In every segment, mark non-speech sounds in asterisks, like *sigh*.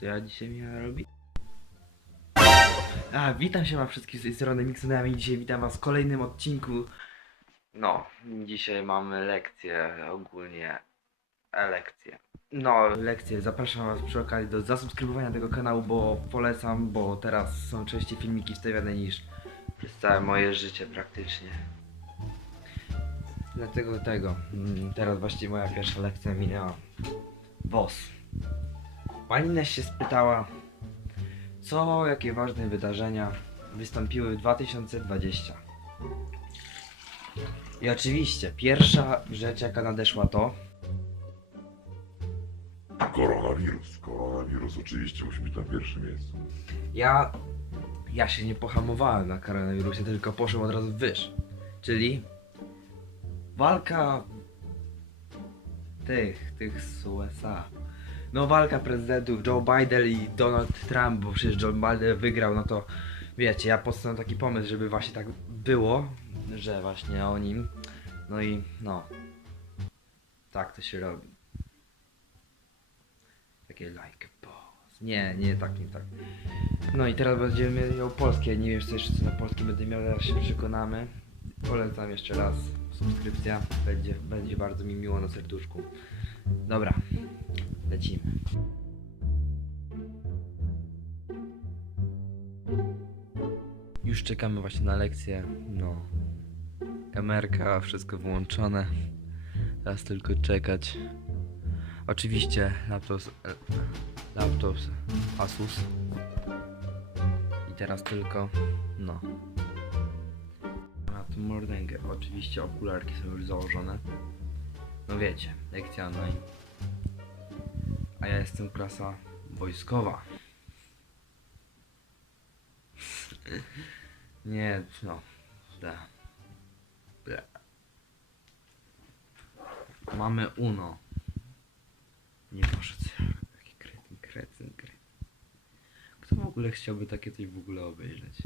Co ja dzisiaj miałem robić? A, witam się wam wszystkich z tej strony Mixonami dzisiaj witam was w kolejnym odcinku. No, dzisiaj mamy lekcję, ogólnie lekcje. No, lekcje. Zapraszam was przy okazji do zasubskrybowania tego kanału, bo polecam, bo teraz są częściej filmiki wstawiane niż przez całe moje życie praktycznie. Dlatego tego, mm, teraz właściwie moja pierwsza lekcja minęła. WOS. Pani Nes się spytała, co, jakie ważne wydarzenia wystąpiły w 2020. I oczywiście, pierwsza rzecz jaka nadeszła to Koronawirus. Koronawirus oczywiście musi być na pierwszym miejscu. ja, ja się nie pohamowałem na koronawirusie, tylko poszłem od razu wyż. Czyli walka tych, tych z USA. No walka prezydentów Joe Biden i Donald Trump, bo przecież Joe Biden wygrał, no to wiecie, ja podstałem taki pomysł, żeby właśnie tak było, że właśnie o nim, no i no, tak to się robi. Takie like boss. Nie, nie takim, tak. No i teraz będziemy miał polskie, nie wiem co jeszcze co na polskim będę miał, zaraz się przekonamy. Polecam jeszcze raz, subskrypcja, będzie, będzie bardzo mi miło na serduszku. Dobra, lecimy. Już czekamy właśnie na lekcję, no. Kamerka, wszystko włączone. Teraz tylko czekać. Oczywiście laptop, e, laptop Asus. I teraz tylko, no. A tu mordęgę. Oczywiście okularki są już założone. No wiecie, lekcja online. A ja jestem klasa wojskowa. Nie, no. Ble. Ble. Mamy Uno. Nie poszedł. Taki kretyn, kretyn, kretyn. Kto w ogóle chciałby takie coś w ogóle obejrzeć?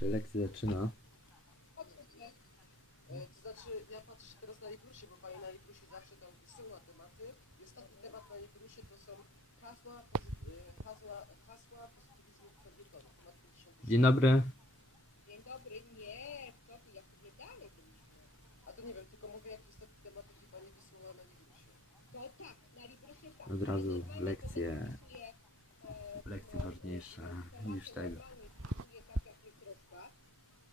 Się lekcja zaczyna. To znaczy, ja patrzę się teraz na Librusie, bo pani na Librusie zawsze tam wysyła tematy. I ostatni temat to są hasła, hasła, hasła pozytywizmu kobietowego. Temat 50. Dzień dobry. Dzień dobry, nie, co ty, jak sobie dalej byliśmy. A to nie wiem, tylko mówię, jaki ostatni temat, jaki pani wysyłała na Librusie. To tak, na Librusie tak. Od razu lekcje. e, Lekcje ważniejsze niż tego. podpisuje tak jak jest rozkład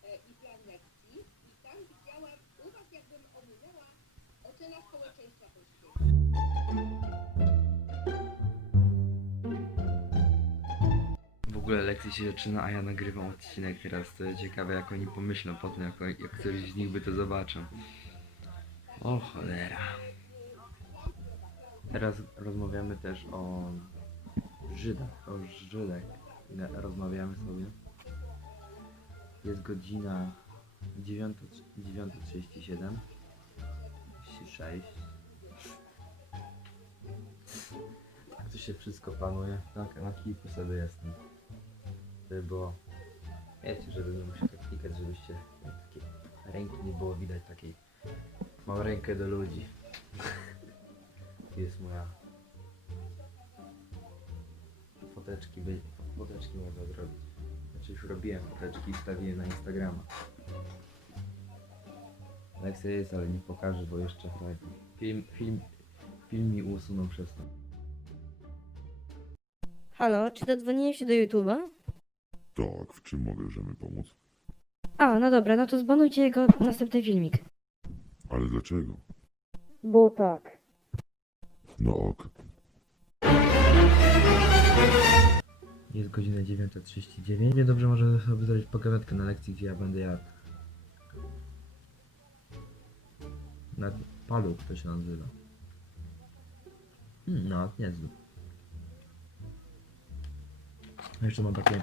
e, i plan lekcji. I tam widziałam, u was jakbym ominęła W ogóle lekcja się zaczyna, a ja nagrywam odcinek teraz. To ciekawe jak oni pomyślą potem, jak, jak ktoś z nich by to zobaczył. O cholera. Teraz rozmawiamy też o Żydach, o Żydach. Rozmawiamy sobie. Jest godzina 9 9.37 6 Tak to się wszystko planuje. Tak, na kilku sobie jestem. Żeby było. Wiecie, żeby nie musiał tak klikać, żebyście takie ręki nie było widać takiej. Mam rękę do ludzi. *laughs* Jest moja. Foteczki, by... foteczki można zrobić. Znaczy już robiłem foteczki i wstawiłem na Instagrama. Lekcja jest, ale nie pokażę, bo jeszcze. Film, film, film mi usuną przez to. Halo, czy dodzwoniłem się do YouTube'a? Tak, w czym możemy pomóc? A, no dobra, no to zbanujcie jego następny filmik. Ale dlaczego? Bo tak. No ok. Jest godzina 9.39. Nie dobrze może sobie zrobić pogawetkę na lekcji, gdzie ja będę jadł. Na paluch to się nazywa. Hmm, no, niezły. Jeszcze mam takie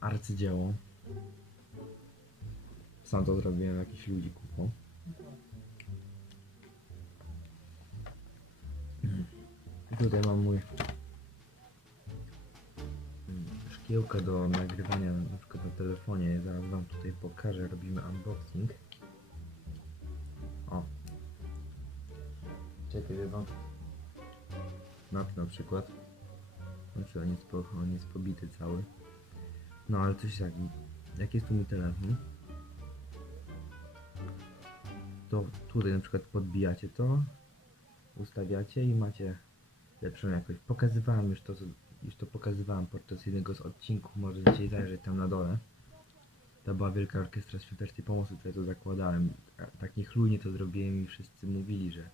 arcydzieło. Sam to zrobiłem, jakiś ludzi kupą. I tutaj mam mój szkiełkę do nagrywania na przykład na telefonie. Zaraz wam tutaj pokażę, robimy unboxing. Czekaj, że wam na przykład. Znaczy on jest, po, on jest pobity cały. No ale coś tak, jak jest tu mój telefon, to tutaj na przykład podbijacie to, ustawiacie i macie lepszą jakość. Pokazywałem już to, już to pokazywałem podczas jednego z odcinków, możecie zajrzeć tam na dole. To była Wielka Orkiestra Świątecznej Pomocy, ja to zakładałem. Tak niechlujnie to zrobiłem i wszyscy mówili, że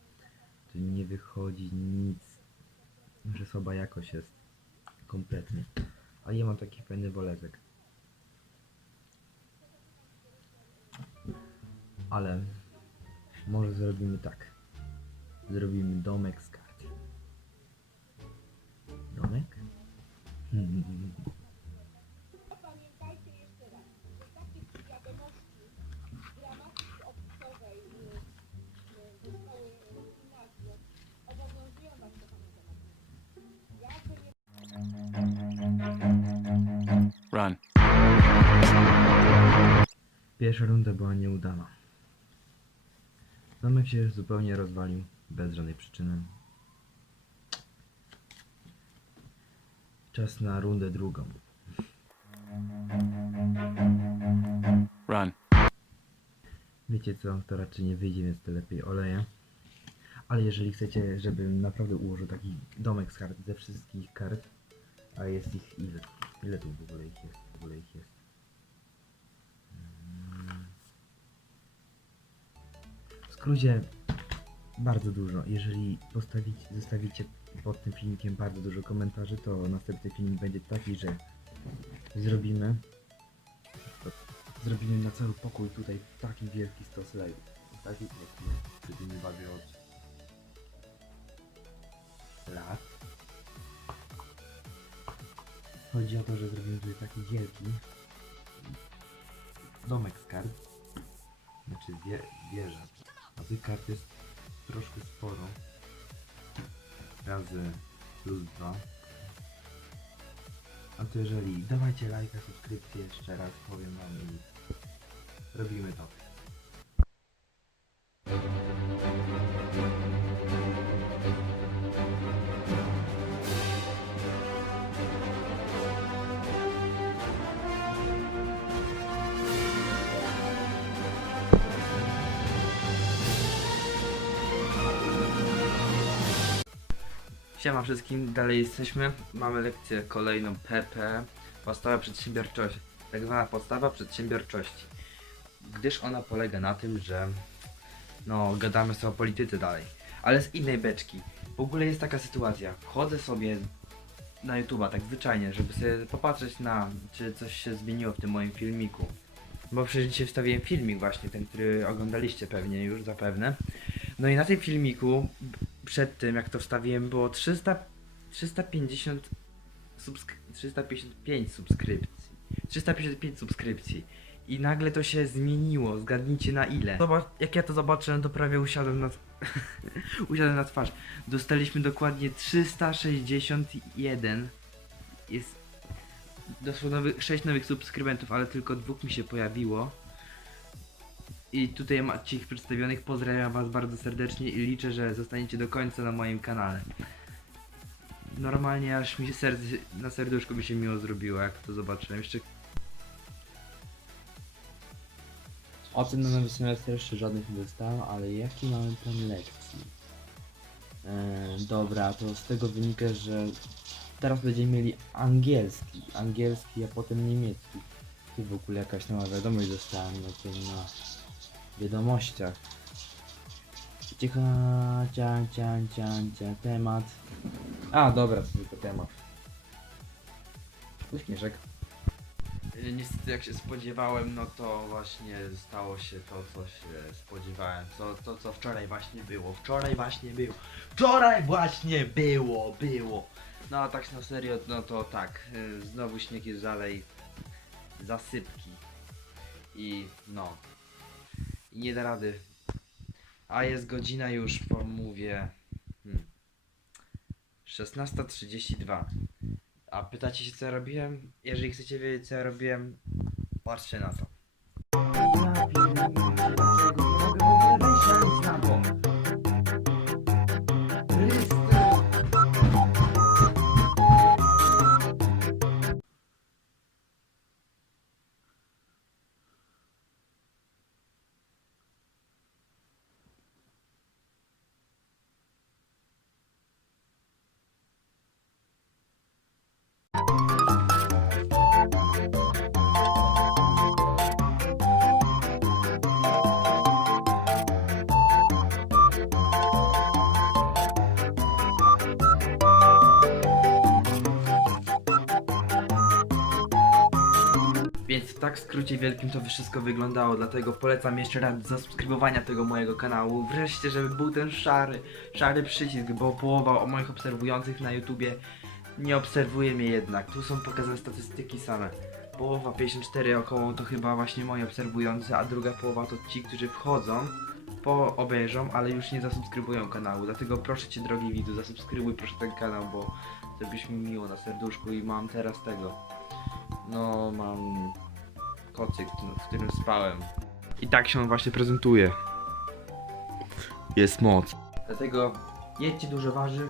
nie wychodzi nic, że słaba jakość jest kompletnie. A ja mam taki fajny wolezek. Ale może zrobimy tak. Zrobimy domek z kart. Domek? Pamiętajcie *laughs* Pierwsza runda była nieudana. Domek się zupełnie rozwalił, bez żadnej przyczyny. Czas na rundę drugą. Run. Wiecie co, to raczej nie wyjdzie, więc to lepiej oleję. Ale jeżeli chcecie, żebym naprawdę ułożył taki domek z kart, ze wszystkich kart, a jest ich ile? Ile tu w ogóle ich jest? W ogóle ich jest. Skrócie bardzo dużo. Jeżeli postawić, zostawicie pod tym filmikiem bardzo dużo komentarzy, to następny filmik będzie taki, że zrobimy Zrobimy na cały pokój tutaj taki wielki stos Lego. Taki piękny, nie bawię od lat. Chodzi o to, że zrobimy tutaj taki wielki domek z kart. Znaczy wie, wieża. Tych kart jest troszkę sporo. Razy plus dwa. A to jeżeli dawajcie lajka, subskrypcję jeszcze raz powiem wam i robimy to. Siema wszystkim, dalej jesteśmy. Mamy lekcję kolejną PP. Podstawa przedsiębiorczości. Tak zwana podstawa przedsiębiorczości. Gdyż ona polega na tym, że no gadamy sobie o polityce dalej. Ale z innej beczki. W ogóle jest taka sytuacja. Wchodzę sobie na YouTube'a tak zwyczajnie, żeby sobie popatrzeć na czy coś się zmieniło w tym moim filmiku. Bo przecież dzisiaj wstawiłem filmik właśnie, ten, który oglądaliście pewnie już zapewne. No i na tym filmiku przed tym jak to wstawiłem było 300, 350 subsk 355 subskrypcji. 355 subskrypcji. I nagle to się zmieniło. Zgadnijcie na ile. Zobacz, jak ja to zobaczyłem, to prawie usiadłem na, *laughs* usiadłem na twarz. Dostaliśmy dokładnie 361. Jest doszło nowych, 6 nowych subskrybentów, ale tylko dwóch mi się pojawiło. I tutaj macie ich przedstawionych. Pozdrawiam Was bardzo serdecznie i liczę, że zostaniecie do końca na moim kanale. Normalnie aż mi serce, na serduszku mi się miło zrobiło, jak to zobaczyłem. Jeszcze Ocen na nowy semestr jeszcze żadnych nie dostałem, ale jaki mamy plan lekcji? Eee, dobra, to z tego wynika, że teraz będziemy mieli angielski, angielski, a potem niemiecki. Tu w ogóle jakaś nowa wiadomość dostałem na tym na wiadomościach. Cicho, cian, cian, cian, cian, temat. A, dobra, to tylko temat. Uśmieszek. Y, Niestety jak się spodziewałem, no to właśnie stało się to, co się spodziewałem. To, to co wczoraj właśnie było. Wczoraj właśnie było. Wczoraj właśnie było, było. No a tak na serio, no to tak. y, Znowu śnieg jest dalej zasypki. I no. Nie da rady. A jest godzina już, pomówię. Hmm. 16.32. A pytacie się co ja robiłem? Jeżeli chcecie wiedzieć co ja robiłem, patrzcie na to. Tak w skrócie wielkim to wszystko wyglądało, dlatego polecam jeszcze raz zasubskrybowania tego mojego kanału. Wreszcie, żeby był ten szary, szary przycisk, bo połowa moich obserwujących na YouTubie nie obserwuje mnie jednak. Tu są pokazane statystyki same. Połowa 54 około to chyba właśnie moi obserwujący, a druga połowa to ci, którzy wchodzą, po obejrzą, ale już nie zasubskrybują kanału. Dlatego proszę cię drogi widzu, zasubskrybuj proszę ten kanał, bo zrobisz mi miło na serduszku i mam teraz tego. No, mam kocyk, w którym spałem. I tak się on właśnie prezentuje. Jest moc. Dlatego jedźcie dużo warzyw,